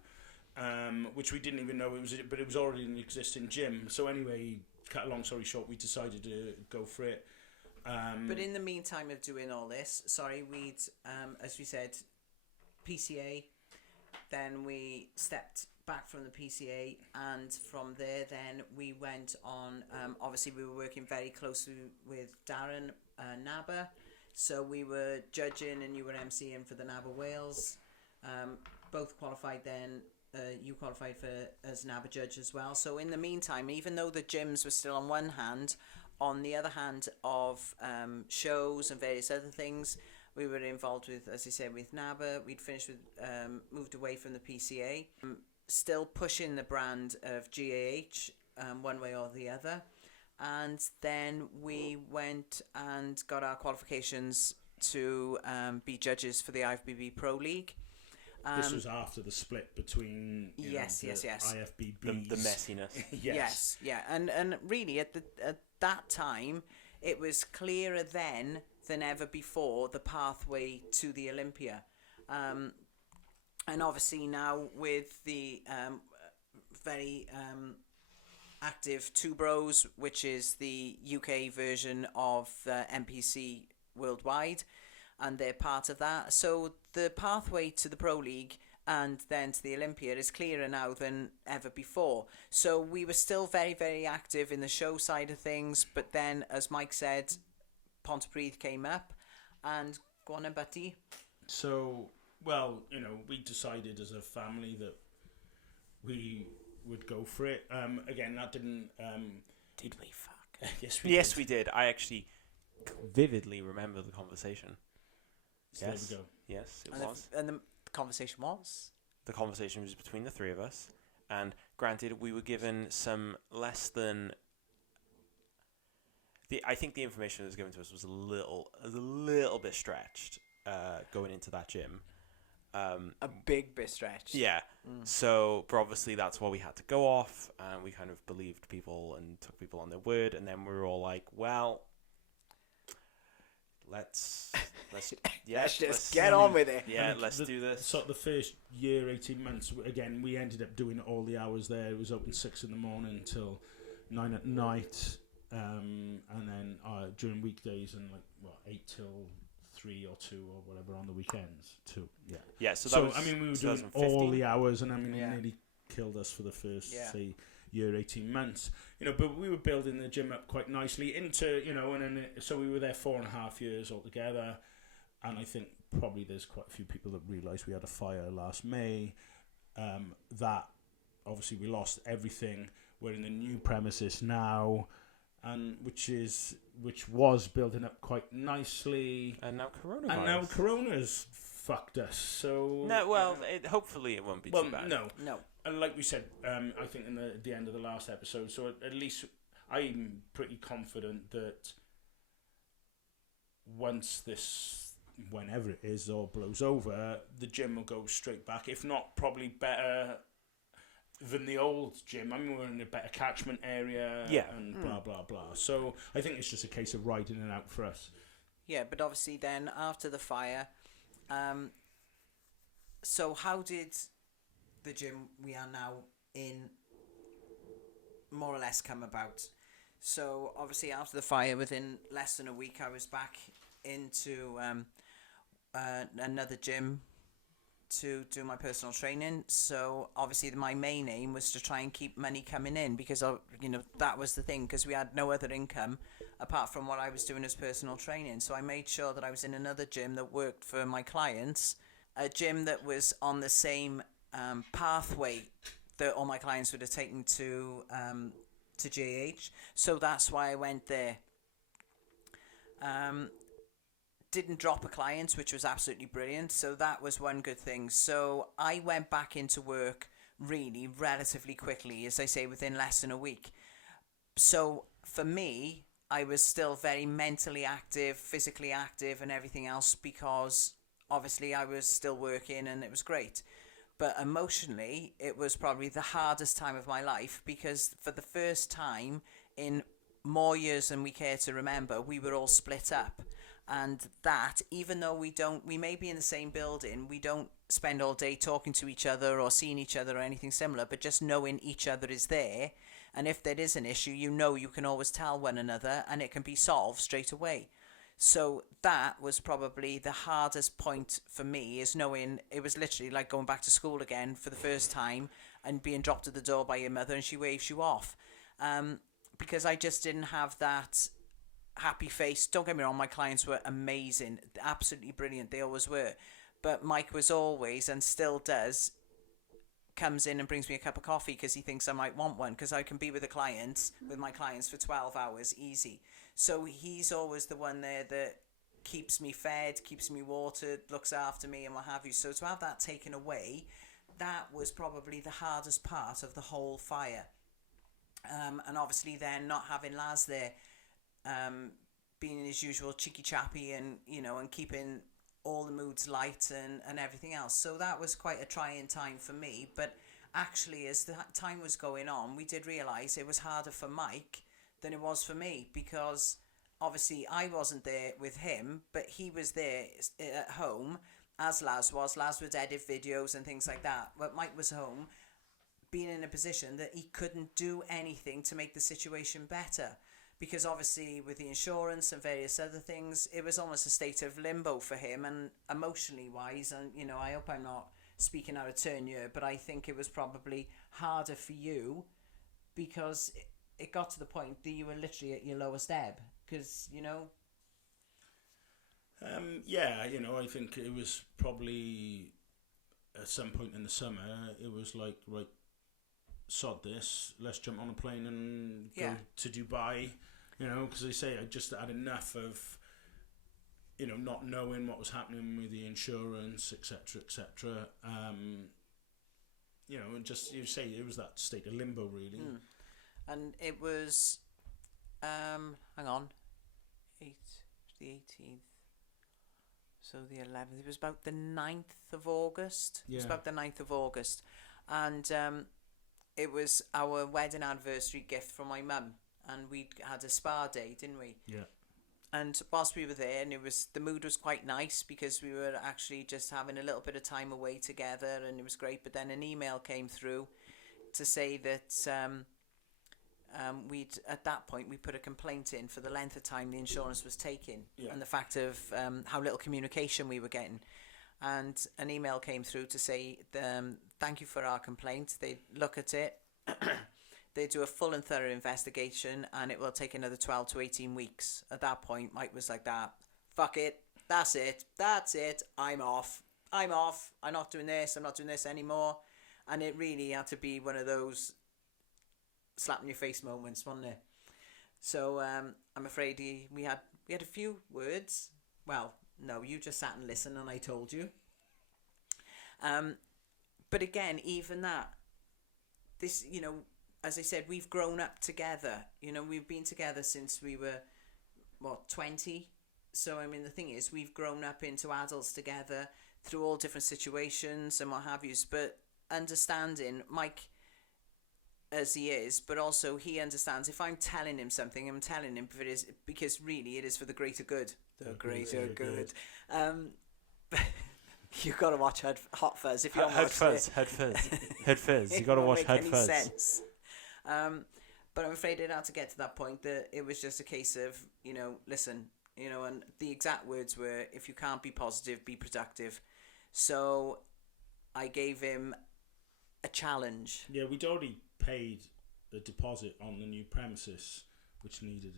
which we didn't even know it was, but it was already an existing gym. So anyway, cut a long story short, we decided to go for it. But in the meantime of doing all this, we'd, as we said, PCA, then we stepped back from the PCA, and from there then we went on, obviously we were working very closely with Darren Nabber, so we were judging and you were MCing for the Nabber Wales, both qualified then. You qualified as NABA judge as well. So in the meantime, even though the gyms were still on one hand, on the other hand of shows and various other things, we were involved with, as I said, with NABA. We'd finished with, moved away from the PCA, still pushing the brand of GAH one way or the other. And then we went and got our qualifications to be judges for the IFBB Pro League. This was after the split between yes. IFBBs. The messiness. Yes, yeah, and really at that time, it was clearer then than ever before, the pathway to the Olympia. And obviously now with the very active Two Bros, which is the UK version of NPC worldwide, and they're part of that. So the pathway to the Pro League and then to the Olympia is clearer now than ever before. So we were still very, very active in the show side of things, but then, as Mike said, Pontypridd came up, and go on and Buddy. So, well, we decided as a family that we would go for it. Again, that didn't... Did we fuck? Yes, we did. I actually vividly remember the conversation. So Yes. there we go. Yes, it And was. and the conversation was? The conversation was between the three of us, and granted, we were given some less than... I think the information that was given to us was a little bit stretched going into that gym. A big bit stretch. Yeah. So, but obviously that's what we had to go off, and we kind of believed people and took people on their word, and then we were all like, well, let's just get on with it. Yeah, let's do this. So the first year, 18 months, again, we ended up doing all the hours there. It was open 6 a.m. till 9 p.m. And then during weekdays and 8 till 3 or 2 or whatever on the weekends too. Yeah. So that was, we were doing 2015. all the hours, and it Yeah. nearly killed us for the first Yeah. year, 18 months. But we were building the gym up quite nicely into and then so we were there 4.5 years altogether. And I think probably there's quite a few people that realised we had a fire last May. That obviously we lost everything. We're in the new premises now, and which was building up quite nicely. And now coronavirus. And now Corona's fucked us. So no, well, hopefully it won't be too bad. No. And like we said, I think in the end of the last episode, so at least I'm pretty confident that once this, whenever it is, all blows over, the gym will go straight back. If not, probably better than the old gym. We're in a better catchment area, and blah, blah, blah. So I think it's just a case of riding it out for us. Yeah, but obviously then after the fire, so how did the gym we are now in more or less come about? So obviously after the fire, within less than a week, I was back into another gym to do my personal training. So obviously my main aim was to try and keep money coming in, because that was the thing, because we had no other income apart from what I was doing as personal training. So I made sure that I was in another gym that worked for my clients, a gym that was on the same pathway that all my clients would have taken to JH. So that's why I went there. Didn't drop a client, which was absolutely brilliant. So that was one good thing. So I went back into work really relatively quickly, as I say, within less than a week. So for me, I was still very mentally active, physically active and everything else, because obviously I was still working and it was great. But emotionally, it was probably the hardest time of my life, because for the first time in more years than we care to remember, we were all split up. And that, even though we may be in the same building, we don't spend all day talking to each other or seeing each other or anything similar, but just knowing each other is there. And if there is an issue, you can always tell one another, and it can be solved straight away. So that was probably the hardest point for me, is knowing it was literally like going back to school again for the first time and being dropped at the door by your mother and she waves you off. Because I just didn't have that happy face. Don't get me wrong, my clients were amazing, absolutely brilliant, they always were. But Mike was always, and still does, comes in and brings me a cup of coffee because he thinks I might want one, because I can be with my clients for 12 hours easy. So he's always the one there that keeps me fed, keeps me watered, looks after me and what have you. So to have that taken away, that was probably the hardest part of the whole fire. And obviously then not having Laz there, being his usual cheeky chappy and and keeping all the moods light and everything else. So that was quite a trying time for me. But actually, as the time was going on, we did realise it was harder for Mike than it was for me, because obviously I wasn't there with him, but he was there at home, as Laz was. Laz would edit videos and things like that. But Mike was home, being in a position that he couldn't do anything to make the situation better. Because obviously with the insurance and various other things, it was almost a state of limbo for him, and emotionally wise. And, you know, I hope I'm not speaking out of turn here, but I think it was probably harder for you, because it got to the point that you were literally at your lowest ebb. Because, you know... Yeah, you know, I think it was probably at some point in the summer, it was like, right, sod this, let's jump on a plane and go to Dubai, you know, because I say I just had enough of, you know, not knowing what was happening with the insurance, etc., etc. You know, and just, you say it was that state of limbo, really. And it was, hang on, the 18th, so the 11th, it was about the 9th of August. Yeah. It was about the 9th of August. And it was our wedding anniversary gift from my mum. And we had a spa day, didn't we? Yeah. And whilst we were there, and the mood was quite nice, because we were actually just having a little bit of time away together, and it was great. But then an email came through to say that at that point we put a complaint in for the length of time the insurance was taking, and the fact of how little communication we were getting. And an email came through to say, thank you for our complaint. They look at it, they do a full and thorough investigation, and it will take another 12 to 18 weeks. At that point, Mike was like, that, fuck it, that's it, I'm off, I'm not doing this anymore. And it really had to be one of those slap in your face moments, wasn't it? So I'm afraid we had a few words. Well, no, you just sat and listened, and I told you. But again, even that, this, you know, as I said, we've grown up together. You know, we've been together since we were 20. So I mean, the thing is, we've grown up into adults together through all different situations and what have you. But understanding Mike as he is, but also he understands if I'm telling him something, I'm telling him if it is, because really it is for the greater good. The greater good. You've got to watch Hot Fuzz if you don't watch it. Head Fuzz. You got to watch Head Fuzz. Sense. But I'm afraid it had to get to that point that it was just a case of, you know, listen, you know, and the exact words were, if you can't be positive, be productive. So I gave him a challenge. Yeah, we'd already paid the deposit on the new premises, which needed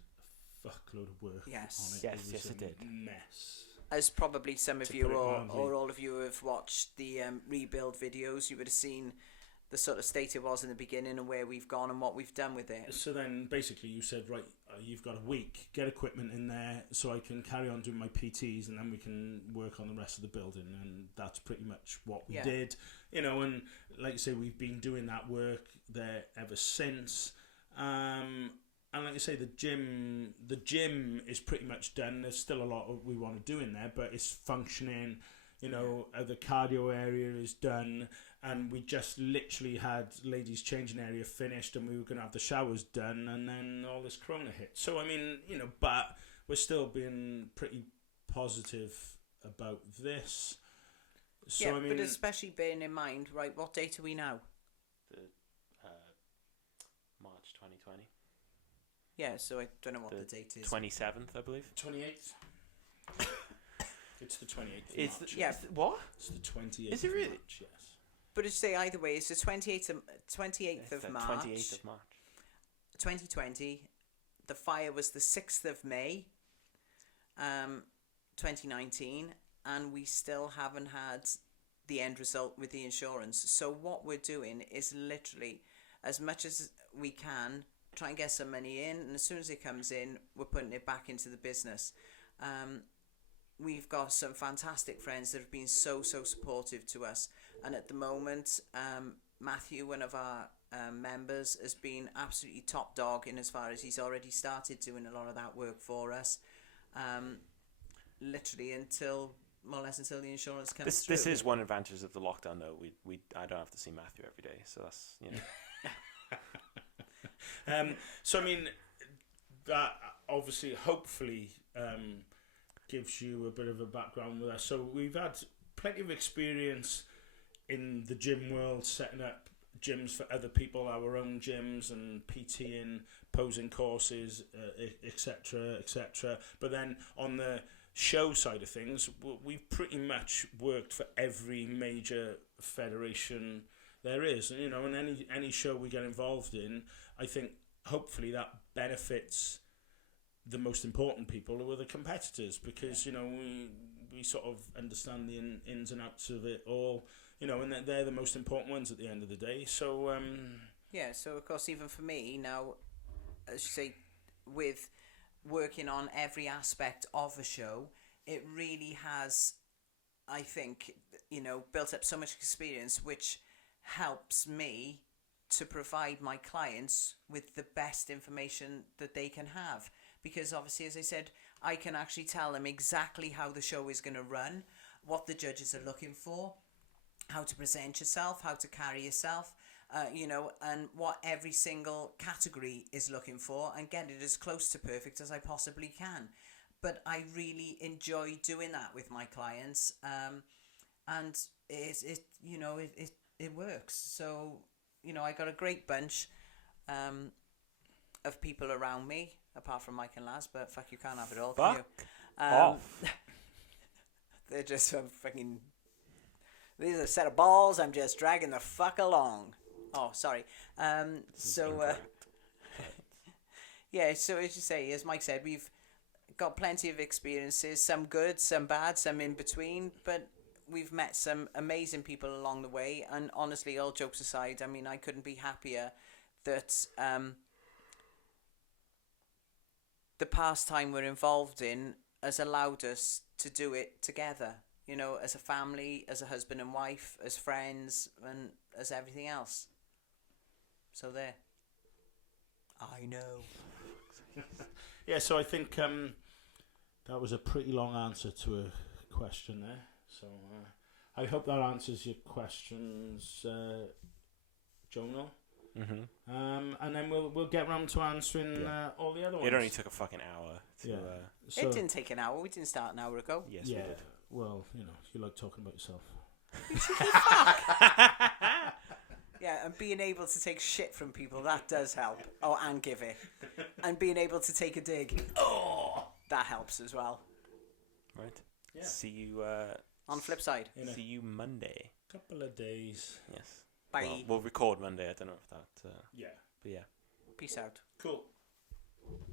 a fuckload of work on it. Yes, it did. Mess. As probably some of you or all of you have watched the rebuild videos, you would have seen the sort of state it was in the beginning and where we've gone and what we've done with it. So then basically you said, right, you've got a week, get equipment in there so I can carry on doing my PTs, and then we can work on the rest of the building. And that's pretty much what we did. You know, and like I say, we've been doing that work there ever since. And like I say, the gym is pretty much done. There's still a lot we want to do in there, but it's functioning. You know, the cardio area is done, and we just literally had ladies' changing area finished, and we were going to have the showers done, and then all this corona hit. So, I mean, you know, but we're still being pretty positive about this. So, yeah, I mean, but especially bearing in mind, right, what date are we now? The March 2020. Yeah, so I don't know what the date is. 27th, I believe. 28th. It's the 28th of It's March. what? It's the 28th Is it really? of March, yes. But it's say either way, it's the 28th of March. 28th of March. 2020. The fire was the 6th of May, 2019, and we still haven't had the end result with the insurance. So what we're doing is literally, as much as we can, try and get some money in, and as soon as it comes in, we're putting it back into the business. We've got some fantastic friends that have been so supportive to us, and at the moment, Matthew, one of our members, has been absolutely top dog in as far as he's already started doing a lot of that work for us, literally until more or less until the insurance comes through. This is one advantage of the lockdown, though. I don't have to see Matthew every day, so that's, you know. So I mean, that obviously, hopefully, gives you a bit of a background with us. So we've had plenty of experience in the gym world, setting up gyms for other people, our own gyms, and PTing, posing courses, etc., etc. But then on the show side of things, we've pretty much worked for every major federation there is, and and any show we get involved in, I think hopefully that benefits the most important people who are the competitors, because we sort of understand the ins and outs of it all, and they're the most important ones at the end of the day. So so of course, even for me now, as you say, with working on every aspect of a show, it really has, I think, built up so much experience, which helps me to provide my clients with the best information that they can have. Because obviously, as I said, I can actually tell them exactly how the show is going to run, what the judges are looking for, how to present yourself, how to carry yourself, and what every single category is looking for, and get it as close to perfect as I possibly can. But I really enjoy doing that with my clients, and it works. So I got a great bunch of people around me, apart from Mike and Laz, but fuck, you can't have it all, can you? Off. They're just fucking... These are a set of balls, I'm just dragging the fuck along. Oh, sorry. So as you say, as Mike said, we've got plenty of experiences, some good, some bad, some in between, but we've met some amazing people along the way, and honestly, all jokes aside, I mean, I couldn't be happier that the pastime we're involved in has allowed us to do it together, as a family, as a husband and wife, as friends, and as everything else. So there. I know. yeah, so I think that was a pretty long answer to a question there. So I hope that answers your questions, Jonah. Mm-hmm. And then we'll get round to answering all the other ones. It only took a fucking hour. So, it didn't take an hour. We didn't start an hour ago. Yes, we did. Well, you like talking about yourself. Yeah, and being able to take shit from people, that does help. Oh, and give it. And being able to take a dig, that helps as well. Right. Yeah. See you... on the flip side. See you Monday. Couple of days. Yes. Bye. Well, we'll record Monday. I don't know if that... Yeah. But yeah. Peace out. Cool.